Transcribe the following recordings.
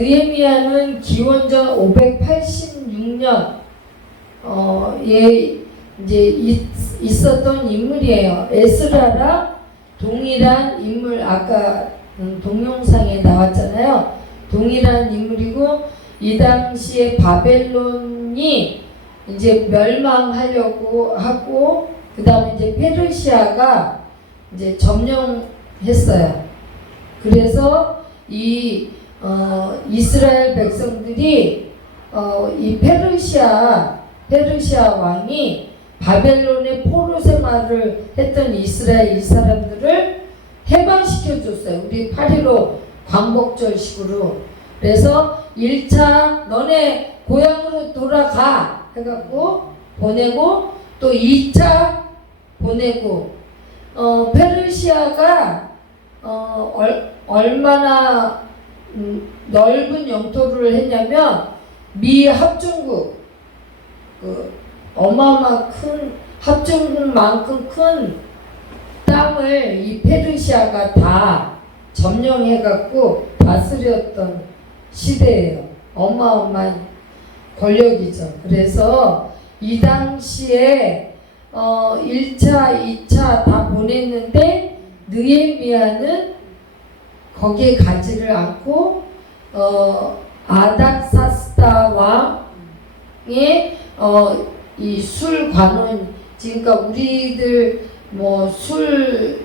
느헤미야는 기원전 586년 에 이제 있었던 인물이에요. 에스라랑 동일한 인물, 아까 동영상에 나왔잖아요. 동일한 인물이고, 이 당시에 바벨론이 이제 멸망하려고 하고, 그 다음에 이제 페르시아가 이제 점령했어요. 그래서 이 이스라엘 백성들이 이 페르시아 왕이 바벨론의 포로 생활을 했던 이스라엘 이 사람들을 해방시켜줬어요. 우리 8.15 광복절식으로. 그래서 1차 너네 고향으로 돌아가 해갖고 보내고, 또 2차 보내고, 페르시아가 얼마나 넓은 영토를 했냐면 미합중국, 어마어마 큰 합중국만큼 큰 땅을 이 페르시아가 다 점령해갖고 다스렸던 시대예요. 어마어마한 권력이죠. 그래서 이 당시에 1차, 2차 다 보냈는데 느헤미야는 거기에 가지를 않고 아닥사스다 왕의 이 술 관원, 그러니까 우리들 술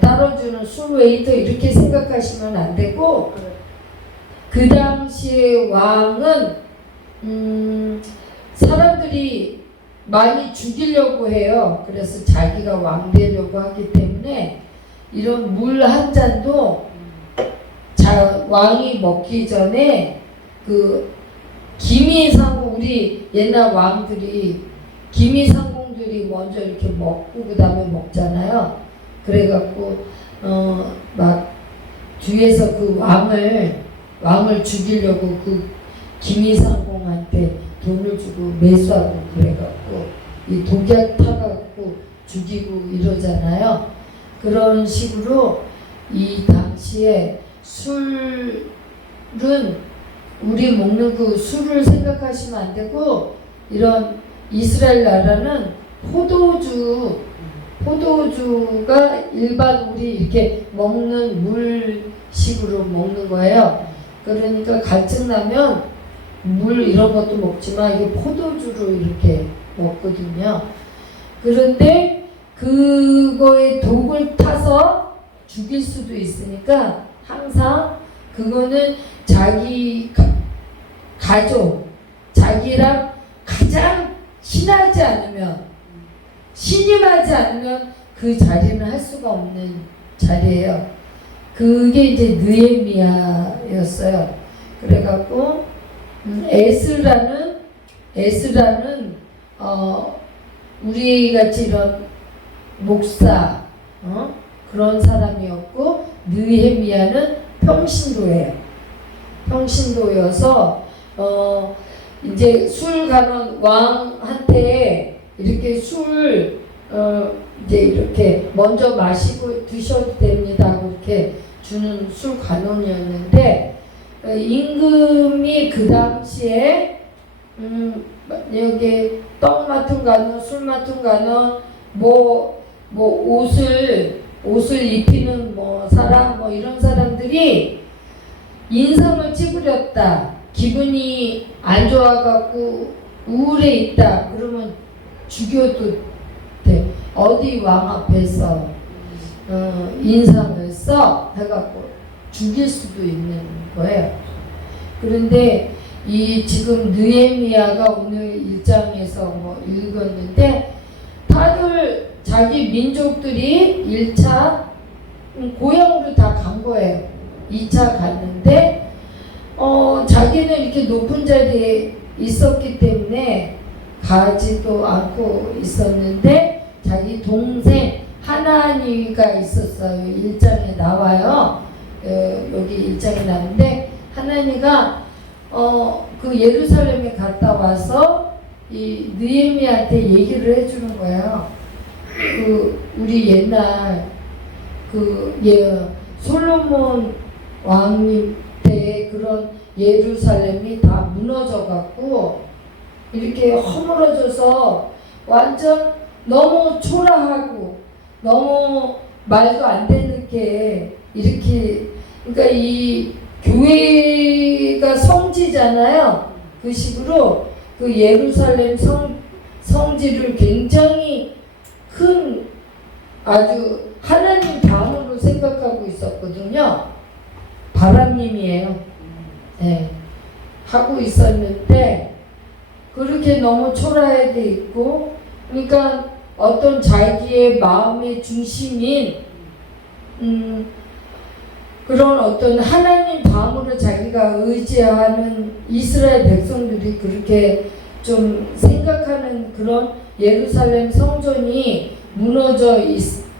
따라주는 술 웨이터 이렇게 생각하시면 안 되고, 그 당시의 왕은 사람들이 많이 죽이려고 해요. 그래서 자기가 왕 되려고 하기 때문에 이런 물 한 잔도 왕이 먹기 전에 기미상공, 우리 옛날 왕들이 기미상공들이 먼저 이렇게 먹고 그 다음에 먹잖아요. 그래갖고 막 뒤에서 그 왕을 죽이려고 그 기미상공한테 돈을 주고 매수하고 그래갖고 이 독약 타갖고 죽이고 이러잖아요. 그런 식으로 이 당시에 술은 우리 먹는 그 술을 생각하시면 안 되고, 이런 이스라엘 나라는 포도주가 일반 우리 이렇게 먹는 물식으로 먹는 거예요. 그러니까 갈증 나면 물 이런 것도 먹지만 이게 포도주로 이렇게 먹거든요. 그런데 그거에 독을 타서 죽일 수도 있으니까 항상 그거는 자기 가족, 자기랑 가장 친하지 않으면, 신임하지 않으면 그 자리는 할 수가 없는 자리예요. 그게 이제 느헤미야였어요. 그래갖고 에스라는 우리 같이 이런 목사 그런 사람이었고, 느헤미야는 평신도예요. 평신도여서 이제 술 가는 왕한테 이렇게 술 이제 이렇게 먼저 마시고 드셔도 됩니다 그렇게 주는 술 관원이었는데, 임금이 그 당시에 여기 떡 맡은 관원, 술 맡은 관원, 옷을 입히는 사람 이런 사람들이 인성을 찌푸렸다, 기분이 안 좋아갖고 우울해 있다 그러면 죽여도 돼. 어디 왕 앞에서 인상을 써 해갖고 죽일 수도 있는 거예요. 그런데 이 지금 느헤미야가 오늘 1장에서 읽었는데, 다들 자기 민족들이 1차 고향으로 다 간 거예요. 2차 갔는데 자기는 이렇게 높은 자리에 있었기 때문에 가지도 않고 있었는데, 자기 동생 하나니가 있었어요. 1장에 나와요. 여기 1장에 나오는데, 하나니가 그 예루살렘에 갔다 와서 이 느헤미야한테 얘기를 해주는 거예요. 우리 옛날 솔로몬 왕님 때 그런 예루살렘이 다 무너져 갖고 이렇게 허물어져서 완전 너무 초라하고 너무 말도 안 되는 게 이렇게, 그러니까 이 교회가 성지잖아요. 그 식으로 그 예루살렘 성지를 굉장히 큰 아주 하나님 다음으로 생각하고 있었거든요. 바람님이에요. 네. 하고 있었는데 그렇게 너무 초라하게 있고, 그러니까 어떤 자기의 마음의 중심인 그런 어떤 하나님 다음으로 자기가 의지하는 이스라엘 백성들이 그렇게 좀 생각하는 그런 예루살렘 성전이 무너져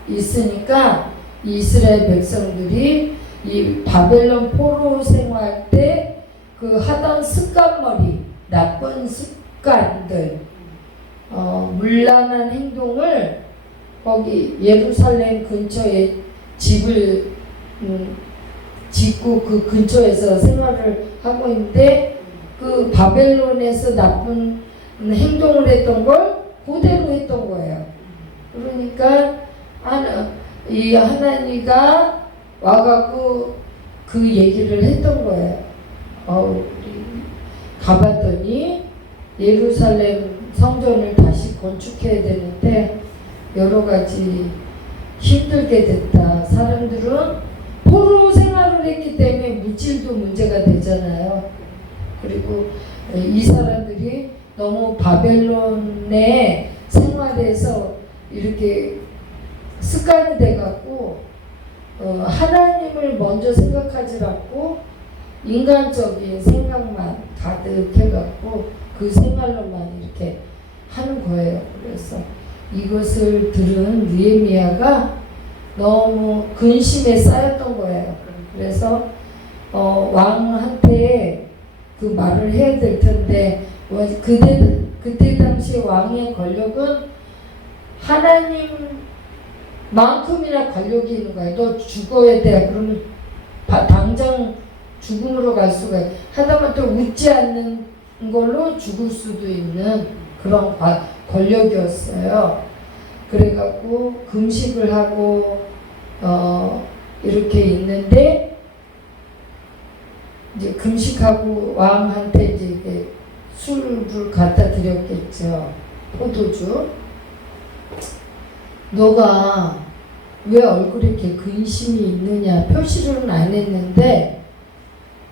있으니까 이스라엘 백성들이 이 바벨론 포로 생활 때 그 하던 습관머리, 나쁜 습관들, 문란한 행동을 거기 예루살렘 근처에 집을 짓고 그 근처에서 생활을 하고 있는데 그 바벨론에서 나쁜 행동을 했던 걸 그대로 했던 거예요. 그러니까 이 하나님가 와갖고 그 얘기를 했던 거예요. 가봤더니 예루살렘 성전을 다시 건축해야 되는데 여러 가지 힘들게 됐다. 사람들은 포로 생활을 했기 때문에 물질도 문제가 되잖아요. 그리고 이 사람들이 너무 바벨론의 생활에서 이렇게 습관이 돼갖고 하나님을 먼저 생각하지 않고 인간적인 생각만 가득해갖고 그 생활로만 이렇게 하는 거예요. 그래서 이것을 들은 느헤미야가 너무 근심에 쌓였던 거예요. 그래서 왕한테 그 말을 해야 될 텐데 그때 당시 왕의 권력은 하나님만큼이나 권력이 있는 거예요. 너 죽어야 돼. 그러면 당장 죽음으로 갈 수가 있고, 하다못해 웃지 않는 걸로 죽을 수도 있는 그런 권력이었어요. 그래갖고 금식을 하고 이렇게 있는데 이제 금식하고 왕한테 이제 술을 갖다 드렸겠죠. 포도주. 너가 왜 얼굴에 이렇게 근심이 있느냐 표시를 안 했는데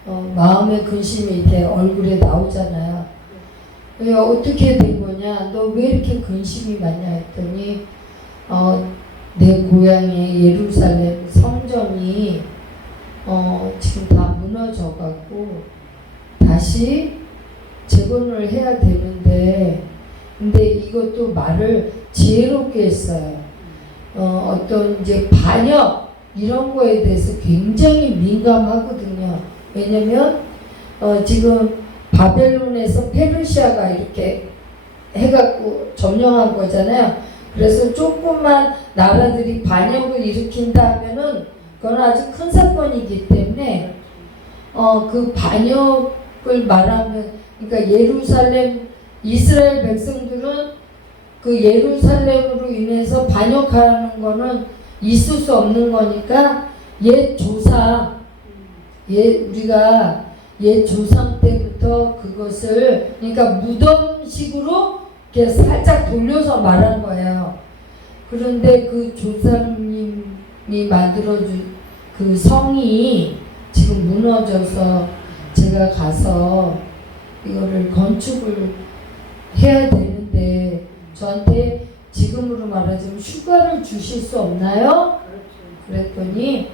마음의 근심이 이렇게 얼굴에 나오잖아요. 어떻게 된 거냐? 너 왜 이렇게 근심이 많냐 했더니 내 고향의 예루살렘 성전이 지금 다 무너져갖고 다시 재건을 해야 되는데, 근데 이것도 말을 지혜롭게 했어요. 어떤 이제 반역 이런 거에 대해서 굉장히 민감하거든요. 왜냐면 지금 바벨론에서 페르시아가 이렇게 해갖고 점령한 거잖아요. 그래서 조금만 나라들이 반역을 일으킨다 하면은 그건 아주 큰 사건이기 때문에 그 반역을 말하면, 그러니까 예루살렘 이스라엘 백성들은 그 예루살렘으로 인해서 반역하는 거는 있을 수 없는 거니까 우리가 옛 조상 때부터 그것을, 그러니까 무덤식으로 이렇게 살짝 돌려서 말한 거예요. 그런데 그 조상님이 만들어준 그 성이 지금 무너져서 제가 가서 이거를 건축을 해야 되는데 저한테 지금으로 말하자면 휴가를 주실 수 없나요? 그랬더니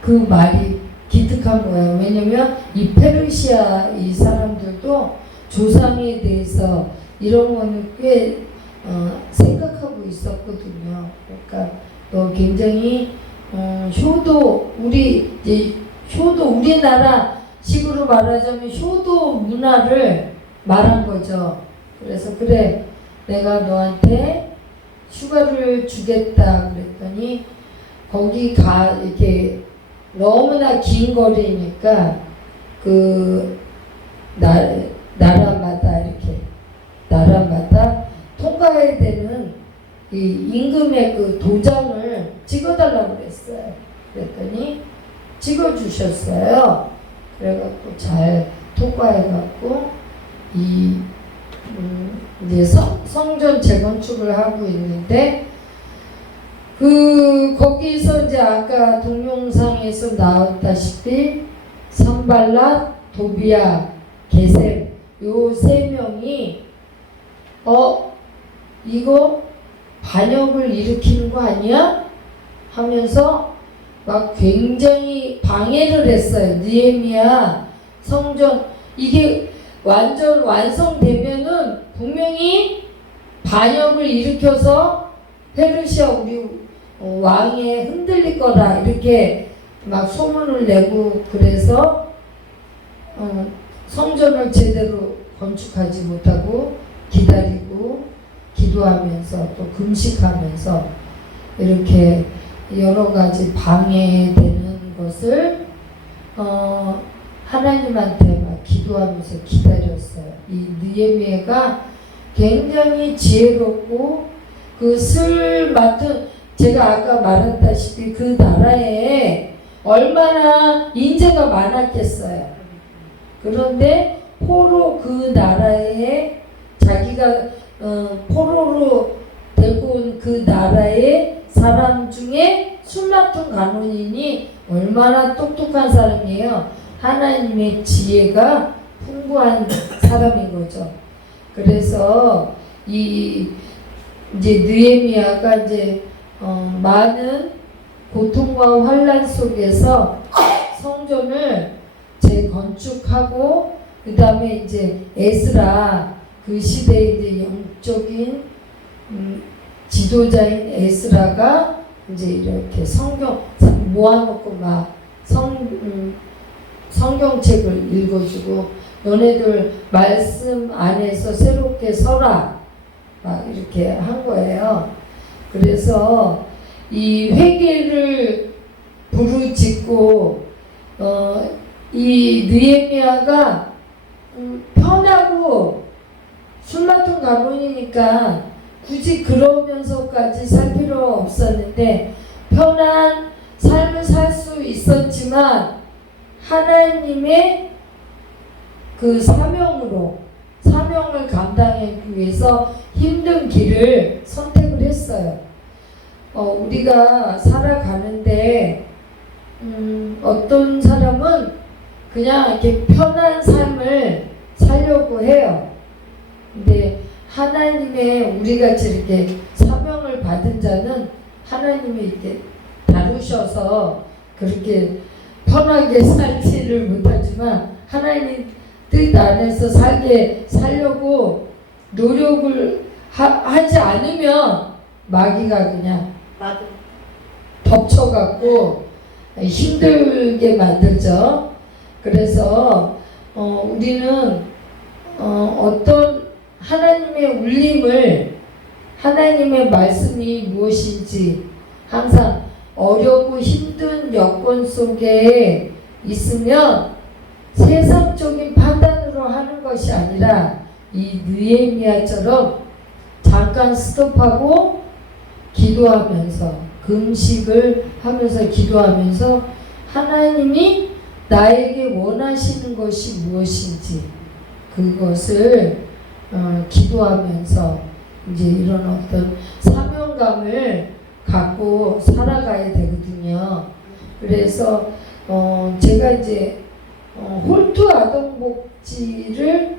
그 말이 기특한 거예요. 왜냐면 이 페르시아 이 사람들도 조상에 대해서 이런 거는 꽤 생각하고 있었거든요. 그러니까 또 굉장히 우리나라 식으로 말하자면 효도 문화를 말한 거죠. 그래서 그래, 내가 너한테 휴가를 주겠다 그랬더니 거기 이렇게 너무나 긴 거리니까 그 나라마다 이렇게 나라마다 통과해야 되는 이 임금의 그 도장을 찍어달라고 그랬어요. 그랬더니 찍어주셨어요. 그래갖고 잘 통과해갖고 이제 성전 재건축을 하고 있는데 거기서 이제 아까 동영상에서 나왔다시피 산발랏, 도비야, 게셈 요 세 명이 이거 반역을 일으키는 거 아니야? 하면서 막 굉장히 방해를 했어요. 느헤미야 성전 이게 완전 완성되면은 분명히 반역을 일으켜서 페르시아 우리 왕에 흔들릴 거다 이렇게 막 소문을 내고 그래서 성전을 제대로 건축하지 못하고 기다리고 기도하면서 또 금식하면서 이렇게 여러 가지 방해되는 것을 하나님한테 막 기도하면서 기다렸어요. 이 느헤미야가 굉장히 지혜롭고 그 슬 맡은 제가 아까 말했다시피 그 나라에 얼마나 인재가 많았겠어요. 그런데 포로 그 나라에 자기가 포로로 데리고 온 그 나라의 사람 중에 술 맡은 간원인이 얼마나 똑똑한 사람이에요. 하나님의 지혜가 풍부한 사람인 거죠. 그래서 이제 느헤미야가 이제 많은 고통과 환란 속에서 성전을 재건축하고 그 다음에 이제 에스라 그 시대의 이제 영적인 지도자인 에스라가 이제 이렇게 성경 모아놓고 막 성경책을 읽어주고 너네들 말씀 안에서 새롭게 서라 막 이렇게 한 거예요. 그래서 이 회개를 부르짖고 이 느헤미야가 편하고 술 맡은 가문이니까 굳이 그러면서까지 살 필요 없었는데 편한 삶을 살 수 있었지만 하나님의 그 사명을 감당하기 위해서 힘든 길을 선택을 했어요. 우리가 살아가는데 어떤 사람은 그냥 이렇게 편한 삶을 살려고 해요. 근데 하나님의 우리같이 이렇게 사명을 받은 자는 하나님이 이렇게 다루셔서 그렇게 편하게 살지를 못하지만 하나님 뜻 안에서 살려고 노력을 하지 않으면 마귀가 그냥 덮쳐갖고 힘들게 만들죠. 그래서 우리는 어떤 하나님의 울림을 하나님의 말씀이 무엇인지 항상 어렵고 힘든 여건 속에 있으면 세상적인 판단으로 하는 것이 아니라 이 느헤미야처럼 잠깐 스톱하고 기도하면서 금식을 하면서 기도하면서 하나님이 나에게 원하시는 것이 무엇인지 그것을 기도하면서 이제 이런 어떤 사명감을 갖고 살아가야 되거든요. 그래서 제가 이제 홀투 아동복지를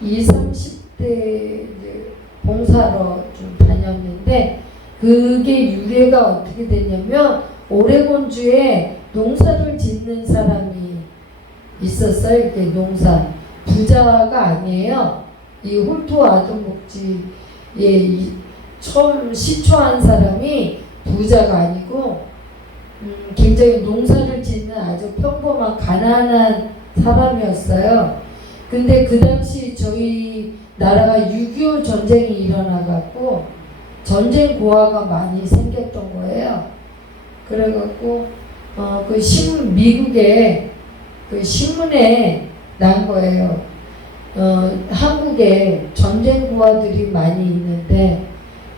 20, 30대 봉사로 좀 다녔는데 그게 유래가 어떻게 되냐면 오레곤주에 농사를 짓는 사람이 있었어요. 이렇게 농사 부자가 아니에요. 이 홀투 아동복지에 처음 시초한 사람이 부자가 아니고 굉장히 농사를 짓는 아주 평범한 가난한 사람이었어요. 근데 그 당시 저희 나라가 6.25 전쟁이 일어나갖고 전쟁 고아가 많이 생겼던 거예요. 그래갖고 미국에 그 신문에 난 거예요. 한국에 전쟁 고아들이 많이 있는데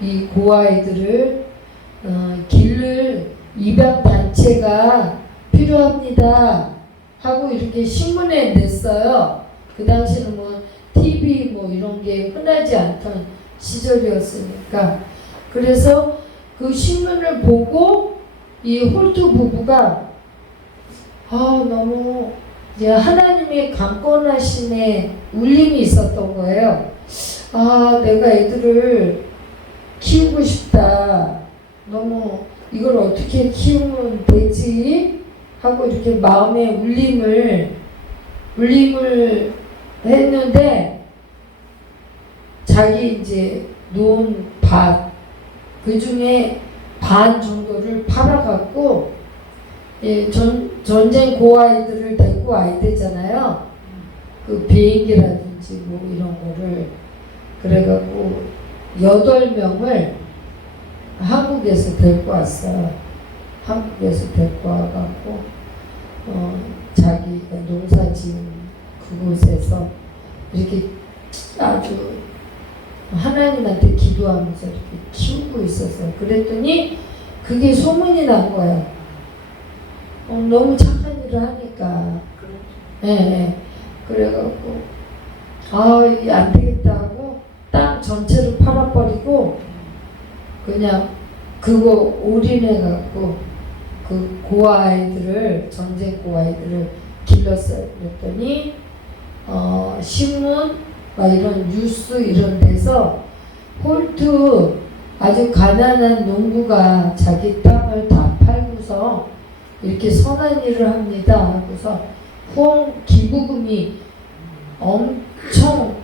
이 고아이들을 길을 입양 단체가 필요합니다 하고 이렇게 신문에 냈어요. 그 당시는 뭐 TV 뭐 이런 게 흔하지 않던 시절이었으니까. 그래서 그 신문을 보고 이 홀트 부부가 너무 이제 하나님의 강권하심에 울림이 있었던 거예요. 내가 애들을 키우고 싶다. 너무 이걸 어떻게 키우면 되지? 하고 이렇게 마음에 울림을 했는데 자기 이제 놓은 밭 그 중에 반 정도를 팔아갖고 전쟁 고아이들을 데리고 와야 되잖아요. 그 비행기라든지 뭐 이런 거를 그래갖고 8명을 한국에서 데리고 왔어요. 한국에서 데리고 와갖고 자기가 농사지은 그곳에서 이렇게 아주 하나님한테 기도하면서 이렇게 키우고 있었어요. 그랬더니 그게 소문이 난 거예요. 너무 착한 일을 하니까. 예. 그래갖고 이게 안 되겠다 하고 땅 전체를 팔아버리고 그냥 그거 올인해갖고 그 고아아이들을 전쟁 고아아이들을 길렀어요. 그랬더니 신문 막 이런 뉴스 이런 데서 홀트 아주 가난한 농부가 자기 땅을 다 팔고서 이렇게 선한 일을 합니다 하고서 후원 기부금이 엄청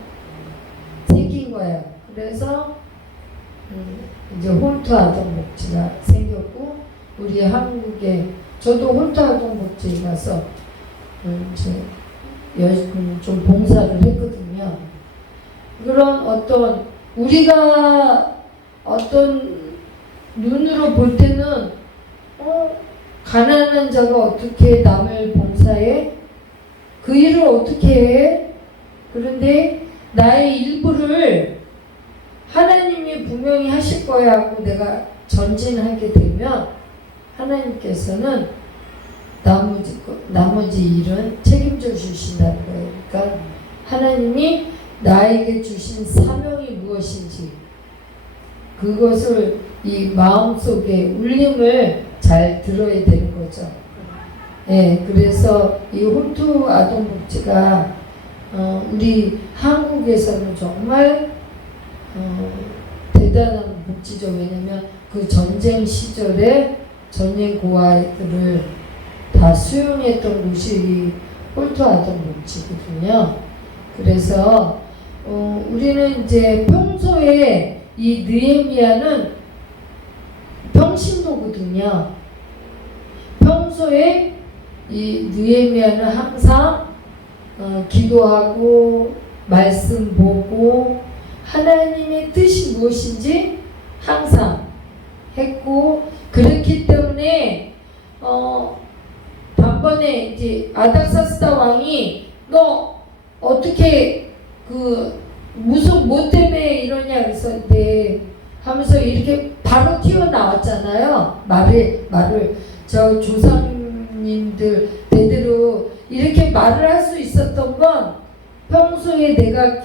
생긴 거예요. 그래서 이제 홀트 아동복지가 생겼고 우리 한국에 저도 홀트 아동복지에 가서 이제 좀 봉사를 했거든요. 그런 우리가 어떤 눈으로 볼 때는 가난한 자가 어떻게 남을 봉사해? 그 일을 어떻게 해? 그런데 나의 일부를 하나님이 분명히 하실 거야 하고 내가 전진하게 되면 하나님께서는 나머지 일은 책임져 주신다는 거예요. 그러니까 하나님이 나에게 주신 사명이 무엇인지 그것을 이 마음속에 울림을 잘 들어야 되는 거죠. 그래서 이 홀트 아동복지가 우리 한국에서는 정말 대단한 복지죠. 왜냐면 그 전쟁 시절에 전쟁 고아이들을 다 수용했던 곳이 이 홀트 아동복지거든요. 그래서 우리는 이제 평소에 이 느헤미야는 평신도거든요. 평소에 이 느헤미야는 항상 기도하고 말씀 보고 하나님의 뜻이 무엇인지 항상 했고 그렇기 때문에 단번에 이제 아닥사스다 왕이 너 어떻게 무슨 뭐 때문에 이러냐 그래서 하면서 이렇게 바로 튀어나왔잖아요. 말을 저 조상님들 대대로 이렇게 말을 할 수 있었던 건 평소에 내가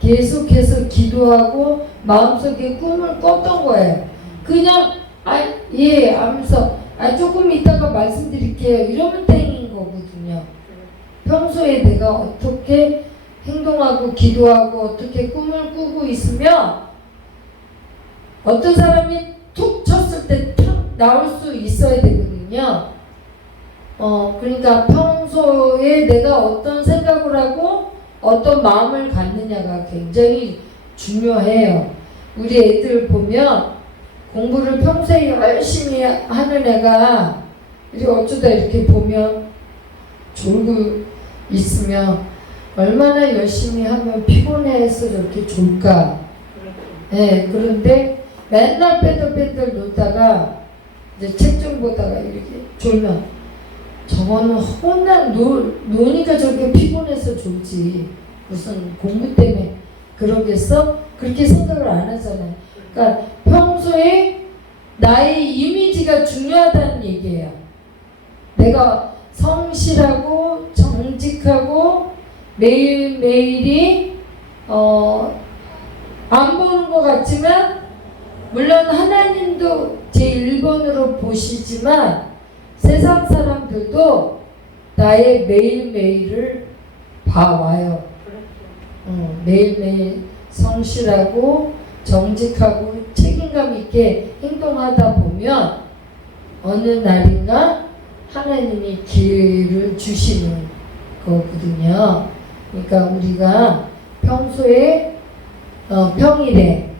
계속해서 기도하고 마음속에 꿈을 꿨던 거예요. 그냥 하면서 조금 이따가 말씀드릴게요 이러면 땡인 거거든요. 평소에 내가 어떻게 행동하고 기도하고 어떻게 꿈을 꾸고 있으면 어떤 사람이 툭 쳤을 때 탁 나올 수 있어야 되거든요. 그러니까 평소에 내가 어떤 생각을 하고 어떤 마음을 갖느냐가 굉장히 중요해요. 우리 애들 보면 공부를 평소에 열심히 하는 애가 이렇게 어쩌다 이렇게 보면 졸고 있으면 얼마나 열심히 하면 피곤해서 저렇게 졸까. 그런데 맨날 빼들빼들 놀다가 이제 책 좀 보다가 이렇게 졸면 저거는 혼난 노니까 저렇게 피곤해서 좋지. 무슨 공부 때문에 그러겠어? 그렇게 생각을 안 하잖아요. 그러니까 평소에 나의 이미지가 중요하다는 얘기예요. 내가 성실하고 정직하고 매일매일이 안 보는 것 같지만 물론 하나님도 제 1번으로 보시지만 세상 사람들도 나의 매일매일을 봐와요. 매일매일 성실하고 정직하고 책임감 있게 행동하다 보면 어느 날인가 하나님이 기회를 주시는 거거든요. 그러니까 우리가 평소에 평일에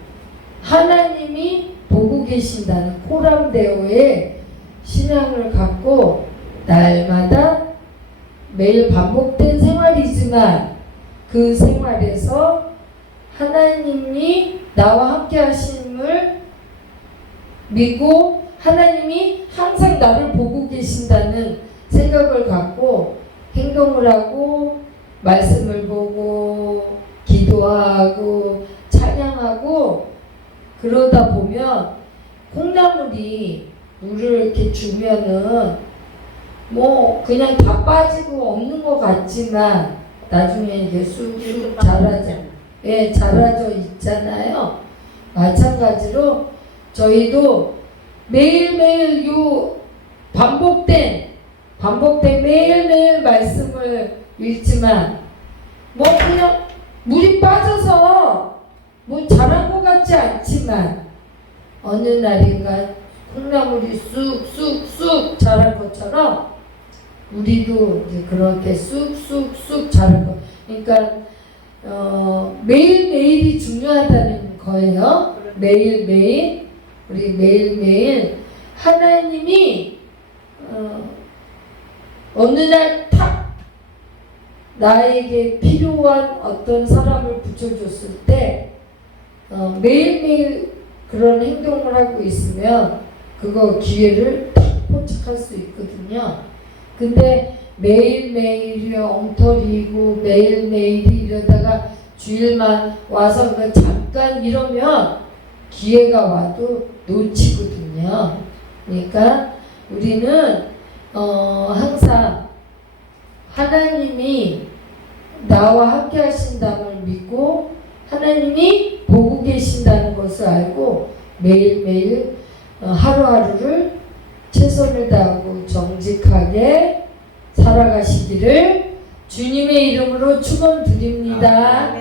하나님이 보고 계신다는 코람데오의 신앙을 갖고 날마다 매일 반복된 생활이지만 그 생활에서 하나님이 나와 함께 하심을 믿고 하나님이 항상 나를 보고 계신다는 생각을 갖고 행동을 하고 말씀을 보고 기도하고 찬양하고 그러다 보면 콩나물이 물을 이렇게 주면은 뭐 그냥 다 빠지고 없는 것 같지만 나중에 이게 쑥쑥 자라져 있잖아요. 마찬가지로 저희도 매일매일 요 반복된 매일매일 말씀을 읽지만 뭐 그냥 물이 빠져서 뭐 자란 것 같지 않지만 어느 날인가 콩나물이 쑥쑥쑥 자랄 것처럼 우리도 이제 그렇게 쑥쑥쑥 자랄 거. 그러니까 매일매일이 중요하다는 거예요. 매일매일 우리 매일매일 하나님이 어느 날 탁 나에게 필요한 어떤 사람을 붙여줬을 때 매일매일 그런 행동을 하고 있으면 그거 기회를 탁 포착할 수 있거든요. 근데 매일매일이 엉터리고 매일매일이 이러다가 주일만 와서 잠깐 이러면 기회가 와도 놓치거든요. 그러니까 우리는 항상 하나님이 나와 함께 하신다는 믿고 하나님이 보고 계신다는 것을 알고 매일매일 하루하루를 최선을 다하고 정직하게 살아가시기를 주님의 이름으로 축원드립니다.